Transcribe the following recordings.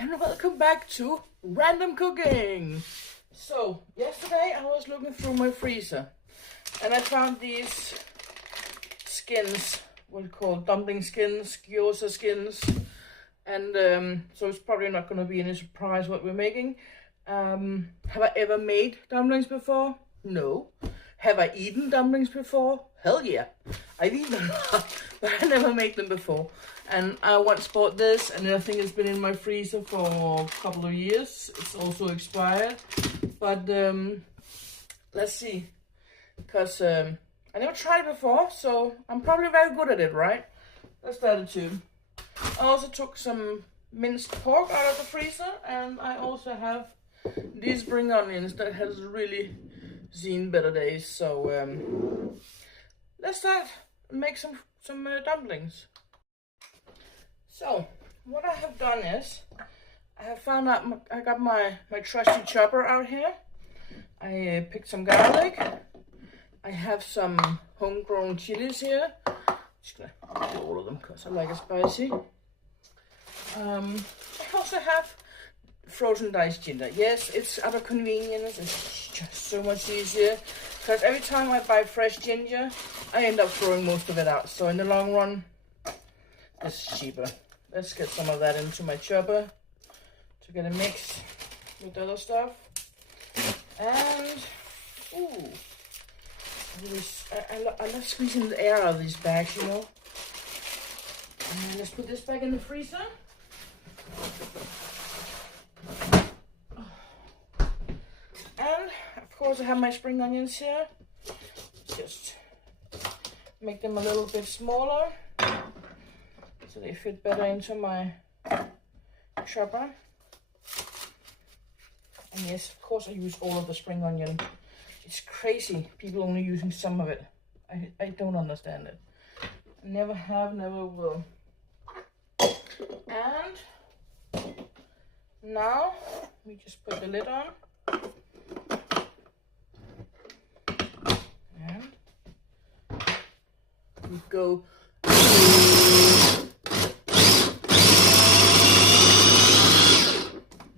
and welcome back to Random Cooking. So, yesterday I was looking through my freezer and I found these skins, what are called dumpling skins, Gyoza skins. And so it's probably not going to be any surprise what we're making. Have I ever made dumplings before? No. Have I eaten dumplings before? Hell yeah. I've eaten a lot, but I never made them before. And I once bought this, and I think it's been in my freezer for a couple of years. It's also expired. But let's see. Because I never tried it before, so I'm probably very good at it, right? That's the attitude. I also took some minced pork out of the freezer, and I also have these spring onions that has really seen better days. So let's start and make some dumplings. So what I have done is I have found out I got my trusty chopper out here. I picked some garlic. I have some homegrown chilies here. Just gonna do all of them because I like it spicy. I also have frozen diced ginger. Yes, it's out of convenience. It's just so much easier because every time I buy fresh ginger, I end up throwing most of it out. So in the long run, it's cheaper. Let's get some of that into my chopper to get a mix with the other stuff. And ooh, I love squeezing the air out of these bags, you know. And let's put this back in the freezer. And of course I have my spring onions here. Just make them a little bit smaller so they fit better into my chopper. And yes, of course I use all of the spring onion. It's crazy people only using some of it. I don't understand it. Never have, never will. And now we just put the lid on. And we go.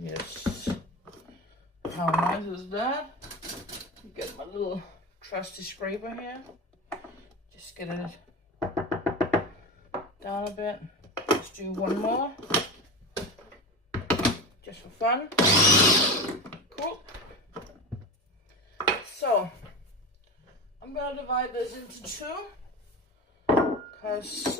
Yes. How nice is that? Get my little trusty scraper here. Just get it down a bit. Let's do one more. Just for fun. Cool. So, I'm going to divide this into two. Because,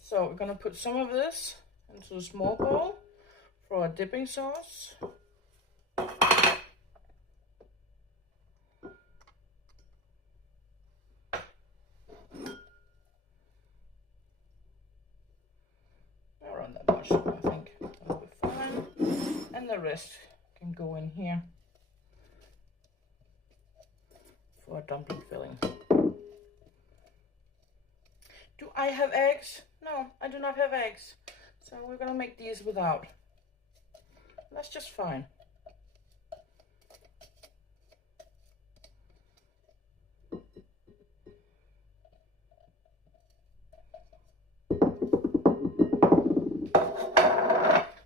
so we're going to put some of this into a small bowl for a dipping sauce. Around that much, I think that'll be fine. And the rest can go in here for a dumpling filling. Do I have eggs? No, I do not have eggs. So we're gonna make these without. That's just fine.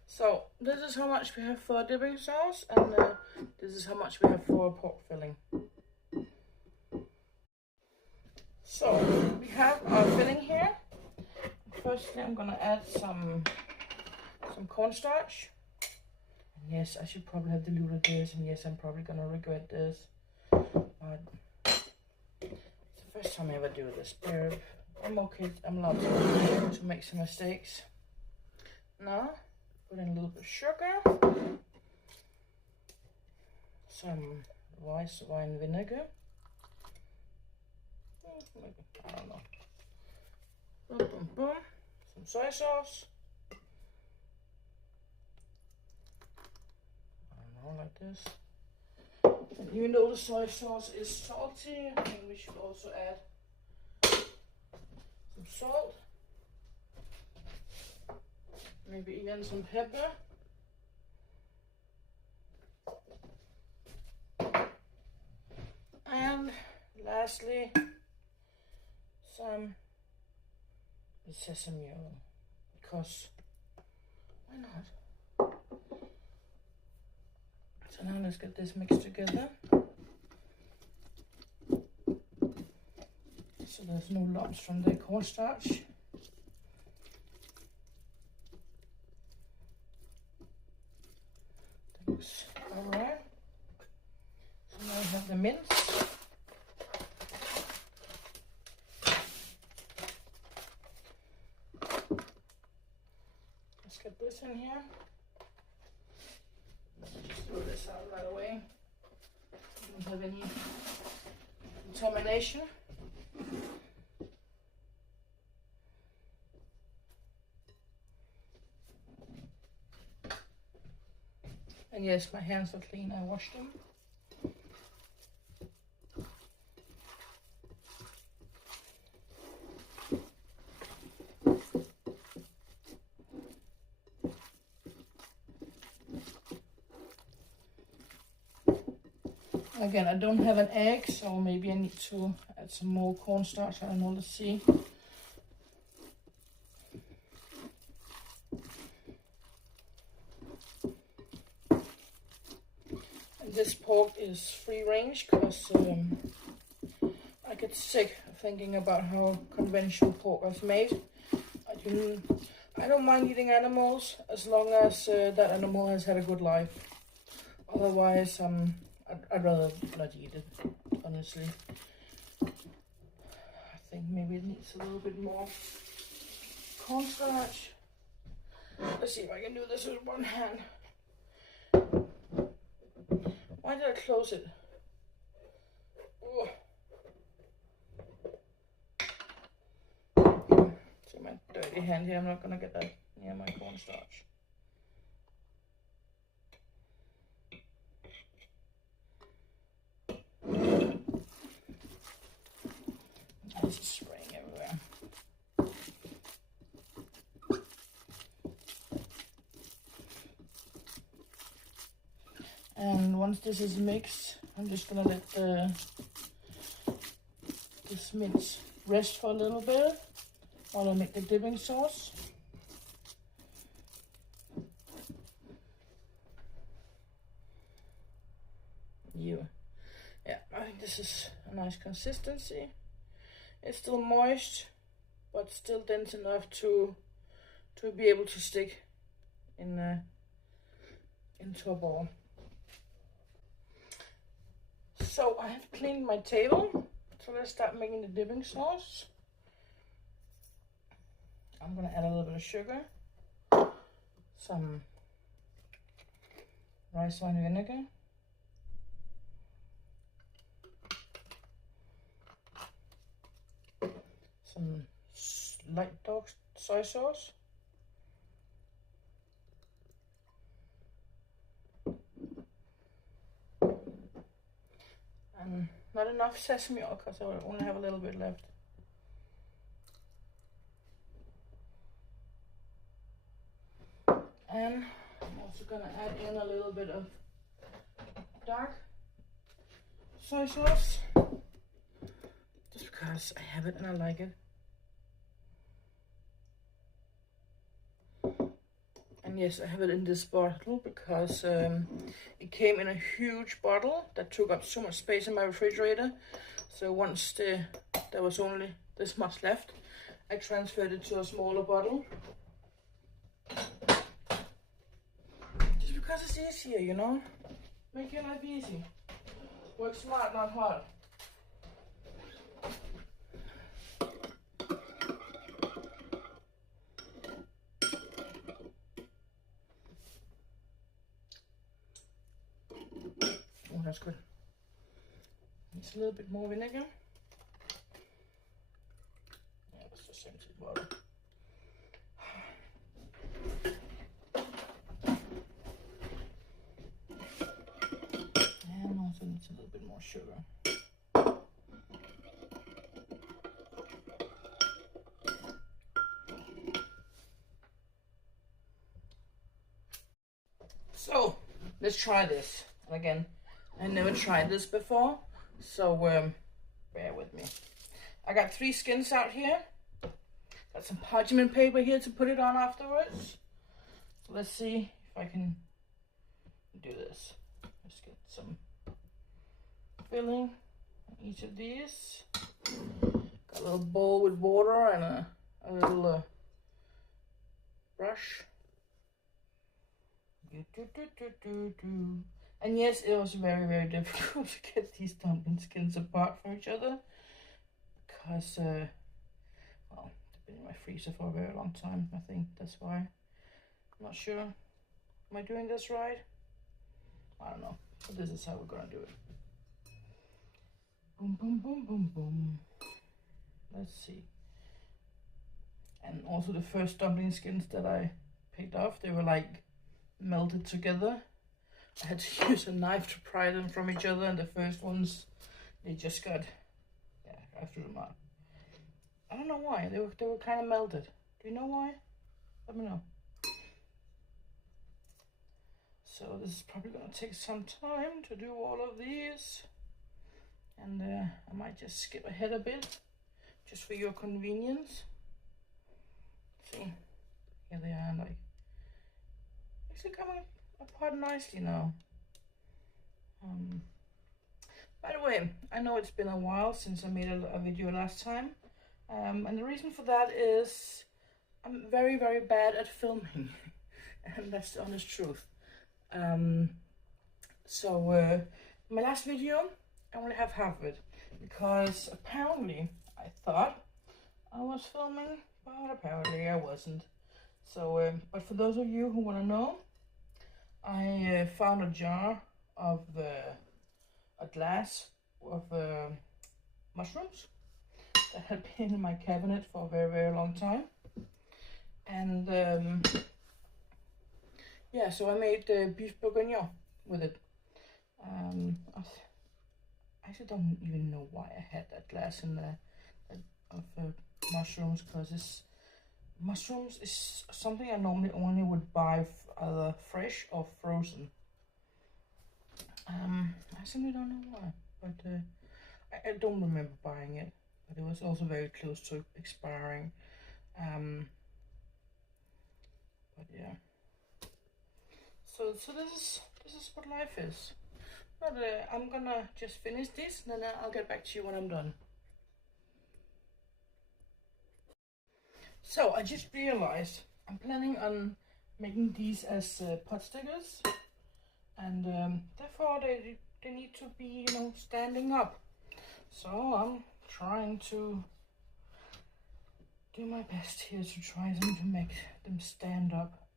So this is how much we have for dipping sauce, and this is how much we have for pork filling. So we have our filling here. Firstly, I'm gonna add some cornstarch. And yes, I should probably have diluted this, and yes, I'm probably gonna regret this. But it's the first time I ever do this. I'm okay. I'm allowed to make some mistakes. Now, put in a little bit of sugar, some white wine vinegar. Maybe, I don't know. Boom, boom, boom. Some soy sauce. I don't know, like this. And even though the soy sauce is salty, I think we should also add some salt. Maybe even some pepper. And lastly, some with sesame oil, because why not? So now let's get this mixed together. So there's no lumps from the cornstarch. That looks alright. So now I have the mince. Let's get this in here. Just throw this out right away. Don't have any contamination. And yes, my hands are clean, I washed them. Again, I don't have an egg, so maybe I need to add some more cornstarch. I don't know, let's see. And this pork is free range because I get sick thinking about how conventional pork is made. I don't mind eating animals as long as that animal has had a good life. Otherwise, I'd rather not eat it, honestly. I think maybe it needs a little bit more cornstarch. Let's see if I can do this with one hand. Why did I close it? See my dirty hand here, I'm not gonna get that near my cornstarch. This is spraying everywhere. And once this is mixed, I'm just gonna let this mince rest for a little bit while I make the dipping sauce. Yeah, I think this is a nice consistency. It's still moist, but still dense enough to be able to stick into a bowl. So I have cleaned my table, so let's start making the dipping sauce. I'm gonna add a little bit of sugar, some rice wine vinegar, some light dark soy sauce, and not enough sesame oil because I will only have a little bit left. And I'm also gonna add in a little bit of dark soy sauce, just because I have it and I like it. And yes, I have it in this bottle because it came in a huge bottle that took up so much space in my refrigerator. So once there was only this much left, I transferred it to a smaller bottle. Just because it's easier, you know? Make your life easy. Work smart, not hard. Oh, that's good. It's a little bit more vinegar. Yeah, that's just empty bottle. And also needs a little bit more sugar. So let's try this. And again, I never tried this before, so bear with me. I got 3 skins out here that Got some parchment paper here to put it on afterwards. So let's see if I can do this. Let's get some filling on each of these. Got a little bowl with water and a little brush. And yes, it was very, very difficult to get these dumpling skins apart from each other because, well, they've been in my freezer for a very long time. I think that's why. I'm not sure. Am I doing this right? I don't know. But this is how we're gonna do it. Boom, boom, boom, boom, boom. Let's see. And also the first dumpling skins that I picked off, they were like melted together. I had to use a knife to pry them from each other, and the first ones, they just got, yeah, I threw them out. I don't know why, they were kind of melted. Do you know why? Let me know. So this is probably gonna take some time to do all of these. And I might just skip ahead a bit, just for your convenience. See, here they are, like, actually coming apart nicely now. By the way, I know it's been a while since I made a video last time, and the reason for that is I'm very, very bad at filming, and that's the honest truth. So my last video, I only have half of it, because apparently I thought I was filming, but apparently I wasn't. So, but for those of you who want to know, I found a jar of a glass of mushrooms that had been in my cabinet for a very, very long time. And yeah, so I made beef bourguignon with it. I actually don't even know why I had that glass in there of mushrooms, because mushrooms is something I normally only would buy either fresh or frozen. I simply don't know why, but I don't remember buying it, but it was also very close to expiring. But yeah, so this is what life is. But I'm gonna just finish this, and then I'll get back to you when I'm done. So I just realized I'm planning on making these as pot stickers, and therefore they need to be, you know, standing up. So I'm trying to do my best here to try to make them stand up.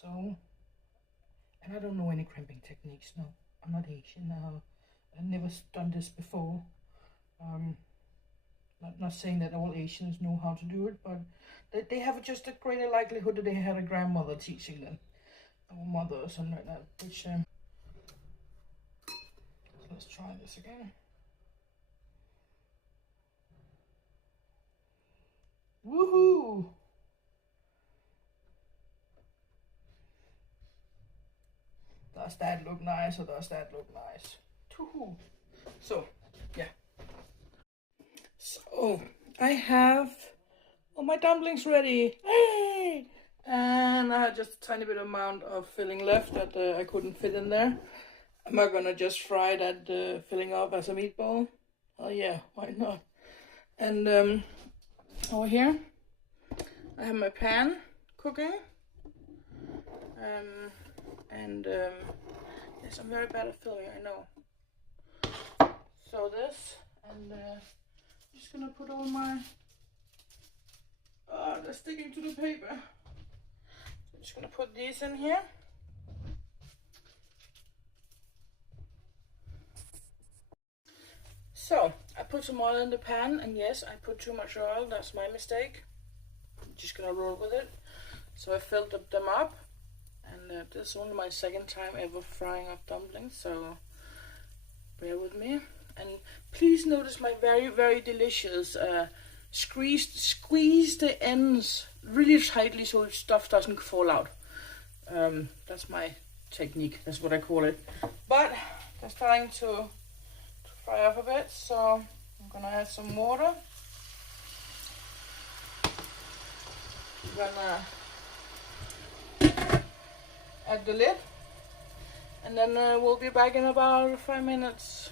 So, and I don't know any crimping techniques. No, I'm not Asian now. I've never done this before. Not saying that all Asians know how to do it, but they have just a greater likelihood that they had a grandmother teaching them, or mother or something like that. Which so let's try this again. Woohoo! Does that look nice, or does that look nice? Woohoo! So yeah. So I have all my dumplings ready. Hey! And I had just a tiny bit amount of filling left that I couldn't fit in there. Am I gonna just fry that filling up as a meatball? Oh yeah, why not? And over here I have my pan cooking. Yes, I'm very bad at filling, I know. So this, and I'm just gonna put all my, they're sticking to the paper. I'm just gonna put these in here. So I put some oil in the pan, and yes, I put too much oil, that's my mistake. I'm just gonna roll with it. So I filled them up, and this is only my second time ever frying up dumplings, so bear with me. And please notice my very, very delicious squeeze the ends really tightly so stuff doesn't fall out. That's my technique, that's what I call it. But they're starting to fry up a bit, so I'm gonna add some water. gonna add the lid, and then we'll be back in about 5 minutes.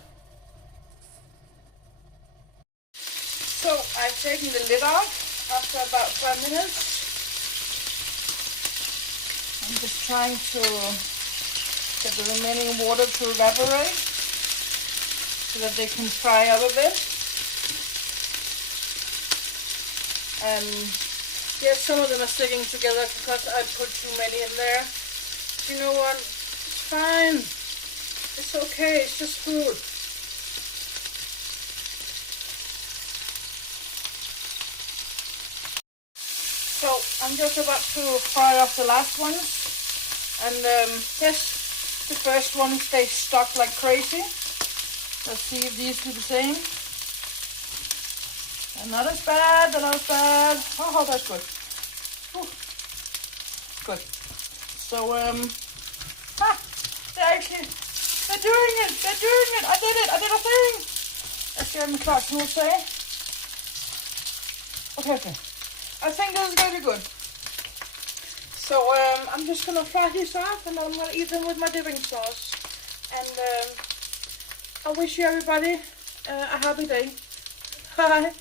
So I've taken the lid off after about 5 minutes. I'm just trying to get the remaining water to evaporate so that they can fry up a bit. And yes, some of them are sticking together because I put too many in there. You know what? It's fine. It's okay. It's just food. So I'm just about to fry off the last ones. And yes, the first ones, they stuck like crazy. Let's see if these do the same. They're not as bad, they're not as bad. Oh, that's good. Whew. Good. So, they're doing it, I did a thing. As Jeremy Clarkson will say. Okay. I think this is going to be good. So, I'm just going to fry these off and I'm going to eat them with my dipping sauce. And, I wish you everybody a happy day. Bye.